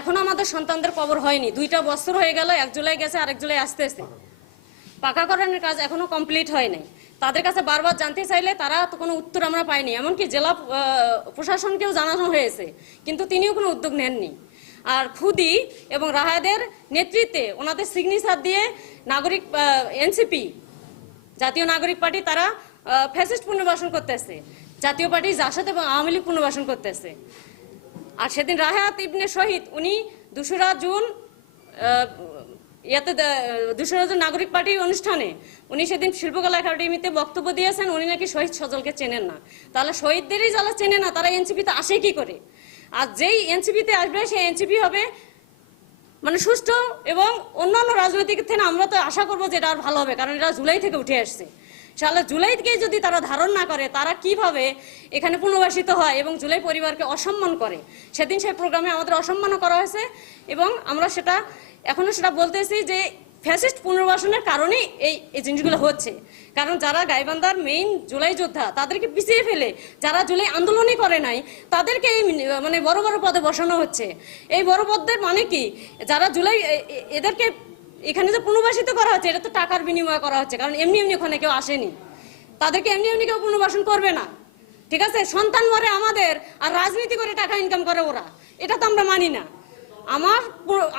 এখনো আমাদের সন্তানদের কবর হয়নি। 2টা বছর হয়ে গেল, 1 জুলাই গেছে, আরেক জুলাই আসতেছে। পাকাকরণের কাজ এখনো কমপ্লিট হয় নাই। তাদের কাছে বারবার জানতে চাইলে তারা তো কোনো উত্তর আমরা পাইনি। এমনকি জেলা প্রশাসনকেও জানানো হয়েছে, কিন্তু তিনিও কোনো উদ্যোগ নেননি। আর খুদি এবং রাহাদের নেতৃত্বে ওনাদের সিগনেচার দিয়ে নাগরিক এনসিপি জাতীয় নাগরিক পার্টি তারা ফ্যাসিস্ট পুনর্বাসন করতেছে। জাতীয় পার্টি জাসদ এবং আওয়ামী লীগ পুনর্বাসন করতেছে। আর সেদিন রাহাত ইবনে শহীদ উনি 2রা জুন নাগরিক পার্টির অনুষ্ঠানে উনি সেদিন শিল্পকলা একাডেমিতে বক্তব্য দিয়েছেন। উনি নাকি শহীদ সজলকে চেনেন না। তাহলে শহীদদেরই যারা চেনে না তারা এনসিপিতে আসে কি করে? আর যেই এনসিপিতে আসবে সেই এনসিপি হবে মানে সুষ্ঠু এবং অন্যান্য রাজনৈতিক থেকে আমরা তো আশা করবো যে এটা আর ভালো হবে, কারণ এটা জুলাই থেকে উঠে আসছে। সালে জুলাই থেকে যদি তারা ধারণ না করে তারা কিভাবে এখানে পুনর্বাসিত হয় এবং জুলাই পরিবারকে অসম্মান করে। সেদিন সেই প্রোগ্রামে আমাদের অসম্মানও করা হয়েছে এবং আমরা এখনো সেটা বলতেছি যে ফ্যাসিস্ট পুনর্বাসনের কারণেই এই জিনিসগুলো হচ্ছে। কারণ যারা গাইবান্ধার মেইন জুলাই যোদ্ধা তাদেরকে পিছিয়ে ফেলে যারা জুলাই আন্দোলনই করে নাই তাদেরকে এই মানে বড় বড় পদে বসানো হচ্ছে। এই বড় পদের মানে কি, যারা জুলাই এদেরকে এখানে যে পুনর্বাসিত করা হচ্ছে এটা তো টাকার বিনিময়ে করা হচ্ছে, কারণ এমনি এমনি ওখানে কেউ আসেনি। তাদেরকে এমনি এমনি কেউ পুনর্বাসন করবে না, ঠিক আছে? সন্তান মরে আমাদের, আর রাজনীতি করে টাকা ইনকাম করে ওরা, এটা তো আমরা মানি না।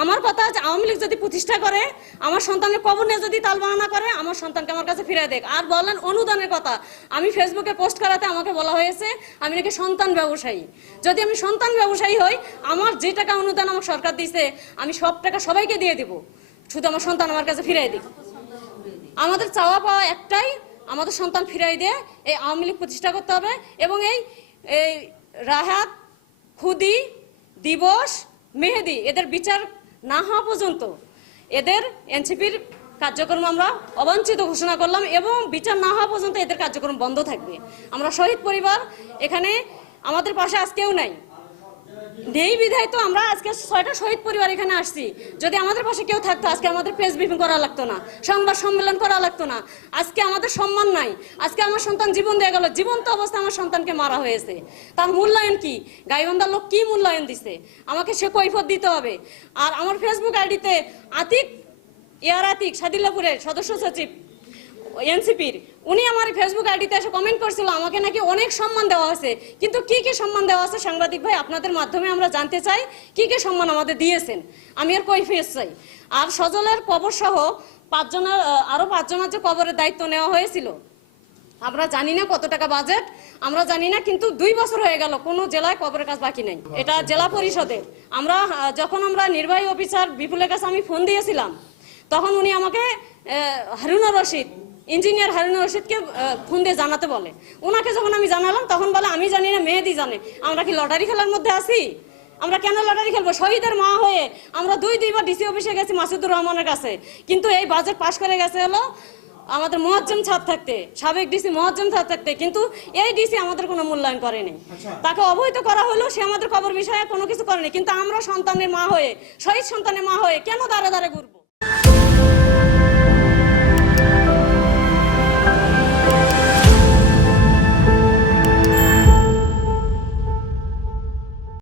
আমার কথা আছে, আওয়ামী লীগ যদি প্রতিষ্ঠা করে আমার সন্তানের কবর নিয়ে যদি তালবাহানা করে আমার সন্তানকে আমার কাছে ফিরিয়ে দেখ। আর বলেন অনুদানের কথা, আমি ফেসবুকে পোস্ট করাতে আমাকে বলা হয়েছে আমি নাকি সন্তান ব্যবসায়ী। যদি আমি সন্তান ব্যবসায়ী হই, আমার যে টাকা অনুদান আমার সরকার দিয়েছে আমি সব টাকা সবাইকে দিয়ে দিব, শুধু আমার সন্তান আমার কাছে ফিরিয়ে দিক। আমাদের চাওয়া পাওয়া একটাই, আমাদের সন্তান ফিরিয়ে দিয়ে এই আওয়ামী লীগ প্রতিষ্ঠা করতে হবে এবং এই রাহাত, খুদি, দিবস, মেহেদি এদের বিচার না হওয়া পর্যন্ত এদের এনসিপির কার্যক্রম আমরা অবাঞ্ছিত ঘোষণা করলাম এবং বিচার না হওয়া পর্যন্ত এদের কার্যক্রম বন্ধ থাকবে। আমরা শহীদ পরিবার এখানে আমাদের পাশে আজকেও নাই, নেই বিধায় তো আমরা আজকে 6টা শহীদ পরিবার এখানে আসছি। যদি আমাদের পাশে কেউ থাকতো আজকে আমাদের প্রেস ব্রিফিং করা লাগতো না, সংবাদ সম্মেলন করা লাগতো না। আজকে আমাদের সম্মান নাই, আজকে আমার সন্তান জীবন দিয়ে গেল, জীবন্ত অবস্থা আমার সন্তানকে মারা হয়েছে। তার মূল্যায়ন কি? গাইবান্ধার লোক কি মূল্যায়ন দিছে আমাকে সে কৈফিয়ত দিতে হবে। আর আমার ফেসবুক আইডিতে আতিক সাদিল্লাপুরের সদস্য সচিব এনসিপির উনি আমার ফেসবুক আইডিতে এসে কমেন্ট করছিল আমাকে নাকি অনেক সম্মান দেওয়া হয়েছে। কিন্তু কি কি সম্মান দেওয়া আছে সাংবাদিক ভাই আপনাদের মাধ্যমে আমরা জানতে চাই, কি কি সম্মান আমাদের দিয়েছেন, আমি আর কৈফিয়ত চাই। আর সজলের কবর সহ আরো 5 জনের যে কবরের দায়িত্ব নেওয়া হয়েছিল আমরা জানি না কত টাকা বাজেট, আমরা জানি না, কিন্তু 2 বছর হয়ে গেল কোনো জেলায় কবরের কাজ বাকি নাই। এটা জেলা পরিষদের। যখন আমরা নির্বাহী অফিসার বিপুলের কাছে আমি ফোন দিয়েছিলাম তখন উনি আমাকে ইঞ্জিনিয়ার হারুনুর রশিদকে ফোন দিয়ে জানাতে বলে। ওনাকে যখন আমি জানালাম তখন বলে আমি জানি না, মেহেদি জানে। আমরা কি লটারি খেলার মধ্যে আছি? আমরা কেন লটারি খেলবো? শহীদের মা হয়ে আমরা 2বার ডিসি অফিসে গেছি মাসুদুর রহমানের কাছে, কিন্তু এই বাজেট পাশ করে গেছে হলো আমাদের মোয়াজ্জেম ছাদ থাকতে, সাবেক ডিসি মোয়াজ্জেম ছাদ থাকতে, কিন্তু এই ডিসি আমাদের কোনো মূল্যায়ন করেনি। তাকে অবহিত করা হলো, সে আমাদের কবর বিষয়ে কোনো কিছু করেনি। কিন্তু আমরা সন্তানের মা হয়ে, শহীদ সন্তানের মা হয়ে কেন দাঁড়ে দাঁড়ে ঘুরবো?